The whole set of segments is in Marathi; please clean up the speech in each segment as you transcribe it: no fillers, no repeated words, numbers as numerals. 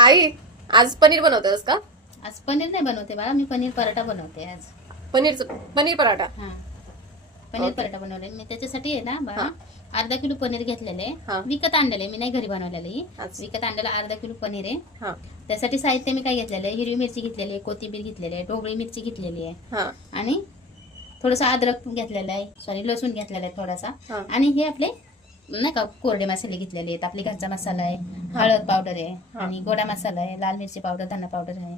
आई, आज पनीर बनवतेस का? आज पनीर नाही बनवते बाळा, मी पनीर पराठा बनवते आज. पनीर पराठा. हा, पनीर Okay. पराठा बनवले मी. त्याच्यासाठी आहे ना बाळा, हा. अर्धा किलो पनीर घेतलेले हा. आहे. विकत आणलेले, मी नाही घरी बनवलेले. अच्छा. विकत आणलेला अर्धा किलो पनीर आहे. हा त्यासाठी साहित्य मी काय घेतलेलं आहे, हिरवी मिरची घेतलेली आहे, कोथिंबीर घेतलेली आहे, ढोबळी मिरची घेतलेली आहे हा आणि थोडंसं अद्रक घेतलेलं आहे, सॉरी लसूण घेतलेला आहे थोडासा. हा. आणि हे आपले नाही का कोरडे मसाले घेतलेले आहेत. आपली घरचा मसाला आहे, हळद पावडर आहे हा. आणि गोडा मसाला आहे, लाल मिरची पावडर, धना पावडर आहे.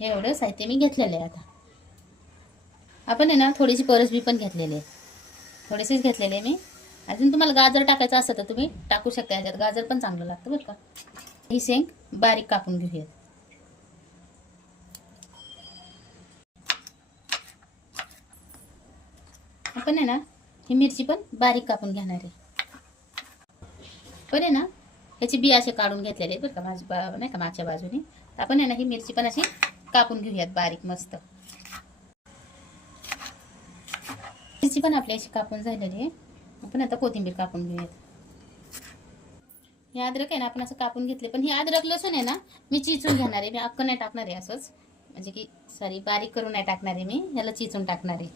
हे एवढं साहित्य मी घेतलेलं आहे. आता आपण आहे ना थोडीशी परसबी पण घेतलेली आहे, थोडेसेच घेतलेले मी. अजून तुम्हाला गाजर टाकायचं असतं तर तुम्ही टाकू शकता, याच्यात गाजर पण चांगलं लागतं बरं का. ही शेंग बारीक कापून घेऊयात. आपण आहे ना ही मिरची पण बारीक कापून घेणार आहे. पण आहे ना ह्याची बी असे काढून घेतलेले आहेत बरं का, नाही का मागच्या बाजूने. आपण आहे ना ही मिरची पण अशी कापून घेऊयात बारीक मस्त. मिरची पण आपली अशी कापून झालेली आहे. आपण आता कोथिंबीर कापून घेऊयात. हे अद्रक आहे ना आपण असं कापून घेतले, पण हे अद्रक लसूण आहे ना मी चिचून घेणार आहे. मी अख्खं नाही टाकणार आहे असंच, म्हणजे की सॉरी बारीक करून नाही टाकणार आहे मी, ह्याला चिचून टाकणार आहे.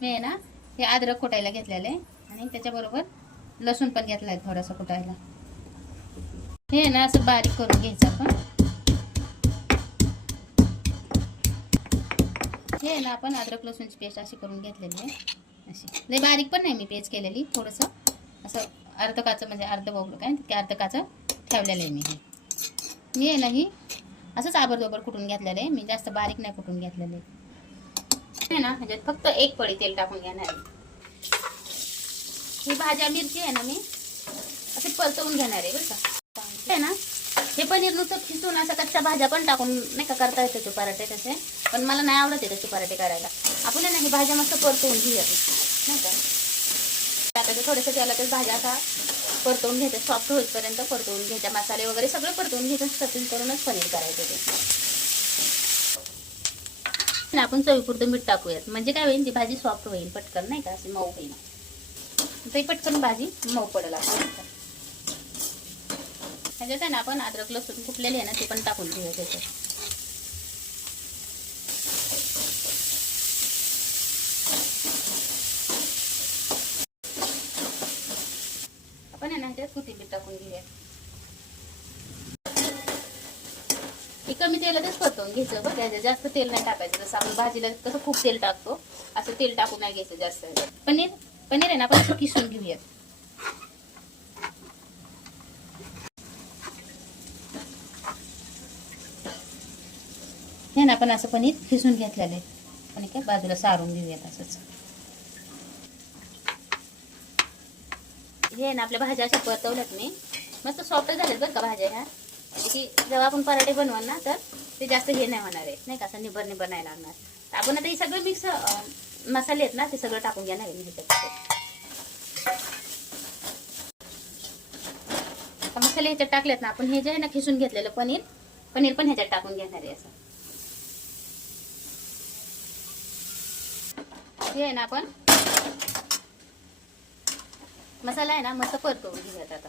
मी आहे ना हे अद्रक कुटायला घेतलेलं आहे आणि त्याच्याबरोबर लसूण पण घेतला आहे थोडासा कुटायला. हे आहे ना असं बारीक करून घ्यायचं आपण. हे आहे ना आपण अद्रक लसूणची पेस्ट अशी करून घेतलेली आहे. अशी लय बारीक पण नाही मी पेस्ट केलेली, थोडंसं असं अर्ध काचं, म्हणजे अर्ध बोबडं काय ते अर्ध काचं ठेवलेलं आहे मी. मी आहे ना ही असंच आबरदोबर कुटून घेतलेलं आहे मी, जास्त बारीक नाही कुटून घेतलेलं आहे ना. ह्याच्यात फक्त एक पळी तेल टाकून घेणार आहे. ही भाज्या मिरची आहे ना मी अशी परतवून घेणार आहे बरं का. आहे ना हे पनीर नुसतं खिसून असं कच्च्या भाज्या पण टाकून नाही का करता येते पराठे तसे, पण मला नाही आवडत आहे तसे पराठे करायला. आपण आहे ना ही भाज्या मस्त परतवून घेऊया नाही का. आता थोडंसं त्याला भाज्या असा परतवून घ्यायचं, सॉफ्ट होईपर्यंत परतवून घ्यायच्या, मसाले वगैरे सगळं परतवून घ्यायचं, स्टफिंग करूनच पनीर करायचं ते. आपण चवीपुरतं मीठ टाकूयात, म्हणजे काय होईल ती भाजी सॉफ्ट होईल पटकन नाही का, अशी मऊ होईल. ते पटकन भाजी मऊ पडेल. ह्याच्यात आहे ना आपण अद्रक लसूण कुटलेले आहे ना ते पण टाकून घेऊया त्याच्यात. आपण आहे ना ह्याच्यात कोथिंबीर टाकून घेऊया. हे कमी तेलातच परतवून घ्यायचं बघ, त्याच्यात जास्त तेल नाही टाकायचं. जसं आपण भाजीला कसं खूप तेल टाकतो असं तेल टाकून नाही घ्यायचं जास्त. पनीर आहे ना आपण असं किसून घेऊयात. हे ना आपण असं पनीर खिसून घेतलेलं आहे आणि काय बाजूला सारून घेऊयात असंच. हे ना आपल्या भाज्या अशा परतवल्यात मी, मस्त सॉफ्ट झालेत बरं का भाज्या ह्या. म्हणजे की जेव्हा आपण पराठे बनवाल ना तर ते जास्त हे नाही होणार आहे नाही का, असं निबर नाही लागणार. तर आपण आता हे सगळं मिक्स मसाले आहेत ना ते सगळं टाकून घेणार आहे मी ह्याच्यात. मसाले ह्याच्यात टाकलेत ना आपण, हे जे आहे ना खिसून घेतलेलं पनीर पण ह्याच्यात टाकून घेणार आहे असं. हे आहे ना आपण मसाला आहे ना मस्त परतवून घेऊयात आता.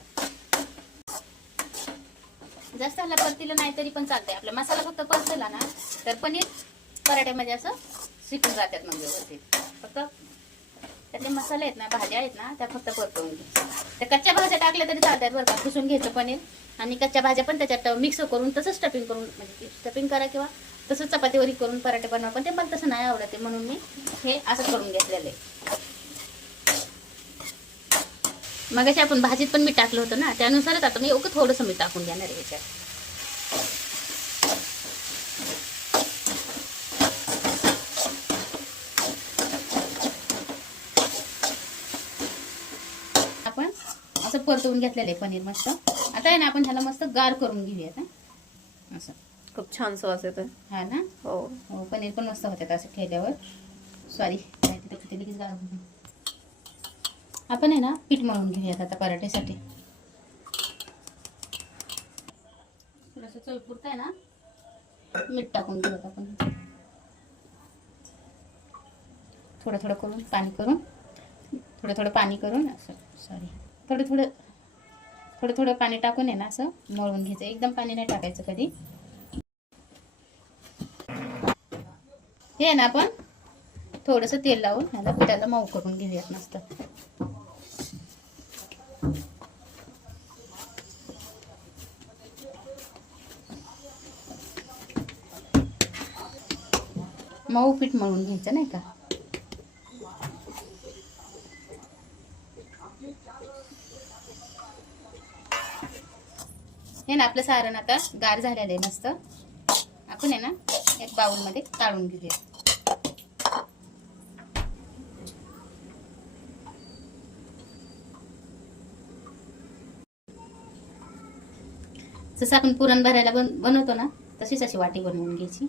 जास्त ह्याला परतीला नाही तरी पण चालतंय. आपला मसाला फक्त परतला ना तर पनीर पराठ्यामध्ये असं शिकून जातात मग व्यवस्थित. फक्त त्यातले मसाले आहेत ना, भाज्या आहेत ना त्या फक्त परतवून घ्यायच्या. त्या कच्च्या भाज्या टाकल्या तरी चालतात बरं का. खिसून घ्यायचं पनीर आणि कच्च्या भाज्या पण त्याच्यात मिक्स करून तसंच स्टफिंग करून, म्हणजे स्टफिंग करा किंवा तसंच चपातीवरी करून पराठे बनवा, पण ते मला तसं नाही आवडते म्हणून मी हे असं करून घेतलेलं आहे. मगाशी आपण भाजीत पण मीठ टाकलं होतं ना त्यानुसारच आता मी थोडंसं मीठ टाकून घेणार आहे याच्यात. आपण असं परतवून घेतलेलं आहे पनीर मस्त. आता आहे ना आपण ह्याला मस्त गार करून घेऊयात. असं खूप छान सुवास येतोय. हा ना. हो हो पनीर पण मस्त होतात असं केल्यावर. सॉरी तिथे लगेच गार होतं. आपण आहे ना पीठ मळून घेऊयात आता पराठ्यासाठी. थोडंसं चवीपुरतं आहे ना मीठ टाकून घेऊयात आपण. थोडं थोडं करून पाणी करून, थोडं थोडं पाणी करून असं, सॉरी थोडं थोडं थोडं पाणी टाकून आहे ना असं मळून घ्यायचं. एकदम पाणी नाही टाकायचं कधी. हे ना आपण थोडंसं तेल लावून ह्याला पिठाला मऊ करून घेऊयात मस्त. मऊ पीठ मळून घ्यायचं नाही का. हे ना आपलं सारण आता गार झालेलं आहे मस्त. आपण आहे ना एक बाउलमध्ये काढून घेऊया. जसं आपण पुरण भरायला बनवतो ना तशीच अशी वाटी बनवून घ्यायची.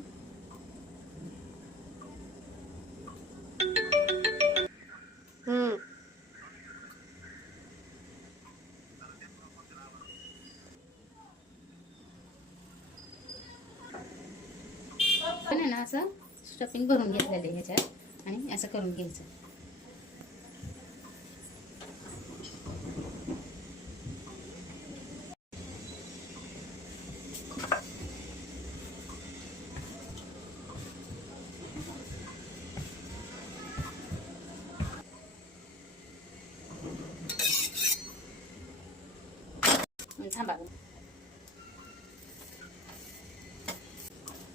पण आहे ना असं स्टफिंग भरून घेतलेलं आहे ह्याच्यात आणि असं करून घ्यायचं. थांबा.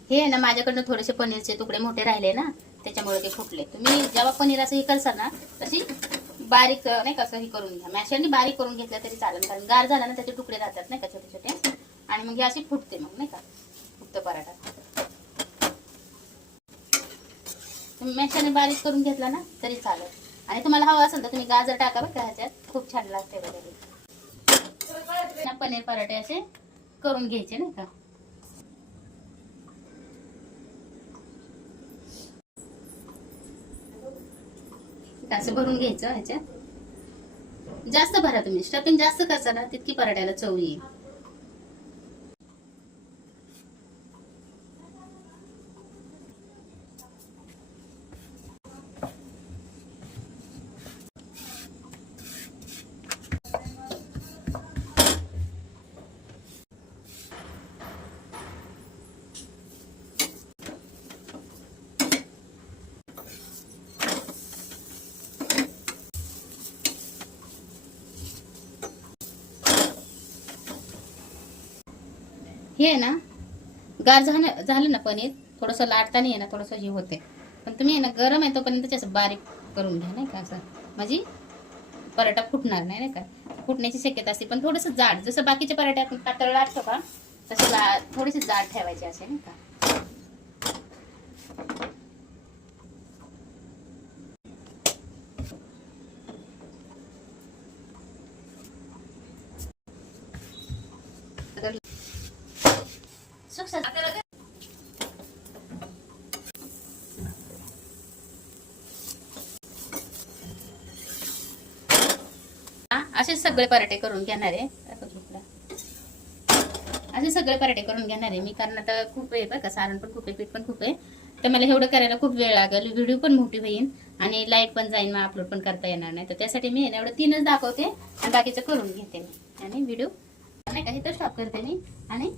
हे आहे ना माझ्याकडनं थोडेसे पनीरचे तुकडे मोठे राहिले ना त्याच्यामुळे ते फुटले. तुम्ही जेव्हा पनीर असं हे करसाल ना तशी बारीक नाही का असं हे करून घ्या. मॅशरने बारीक करून घेतलं तरी चालेल, कारण गार झाला ना त्याचे तुकडे राहतात नाही का छोटे छोटे, आणि मग हे अशी फुटते मग नाही का फुटतं पराठा. तुम्ही मॅशरने बारीक करून घेतला ना तरी चालेल. आणि तुम्हाला हवं असेल तर तुम्ही गाजर टाका बरं का ह्याच्यात, खूप छान लागते वगैरे. पनीर पराठे असे करून घ्यायचे नाही का. असं भरून घ्यायचं ह्याच्यात. जास्त भरा तुम्ही, स्टफिंग जास्त करता ना तितकी पराठ्याला चव येईल. हे आहे ना गार झालं ना पनीर थोडंसं लाटताना आहे ना थोडंसं हे होते, पण तुम्ही आहे ना गरम आहे तोपर्यंत त्याचं बारीक करून घ्या नाही का असं, म्हणजे पराठा फुटणार नाही नाही का. फुटण्याची शक्यता असते, पण थोडंसं जाड, जसं बाकीच्या पराठ्यात पातळ लाटतो का तसं थोडीशी जाड ठेवायची असे नाही का. असे सगळे पराठे करून घेणार आहे. असे सगळे पराठे करून घेणार आहे मी, कारण आता खूप आहे बरं का, सारण पण खूप आहे, पीठ पण खूप आहे, तर मला एवढं करायला खूप वेळ लागेल. व्हिडिओ पण मोठी होईल आणि लाईट पण जाईल, मग अपलोड पण करता येणार नाही. तर त्यासाठी मी एवढं 3च दाखवते आणि बाकीचं करून घेते मी. आणि व्हिडिओ नाही का इथं स्टॉप करते मी. आणि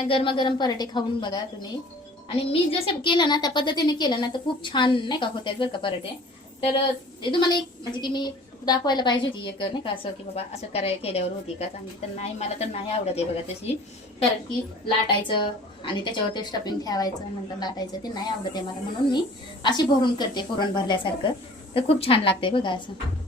गरमागरम पराठे खाऊन बघा तुम्ही. आणि मी जसं केलं ना त्या पद्धतीने केलं ना तर खूप छान नाही का होतात बरं का पराठे. तर हे तुम्हाला एक म्हणजे की मी दाखवायला पाहिजे होती एक नाही का असं की बाबा असं केल्यावर होती का चांगली. तर नाही, मला तर नाही आवडत आहे बघा तशी, कारण की लाटायचं आणि त्याच्यावर ते स्टफिंग ठेवायचं नंतर लाटायचं ते नाही आवडत आहे मला, म्हणून मी अशी भरून करते पुरण भरल्यासारखं. तर खूप छान लागते बघा असं.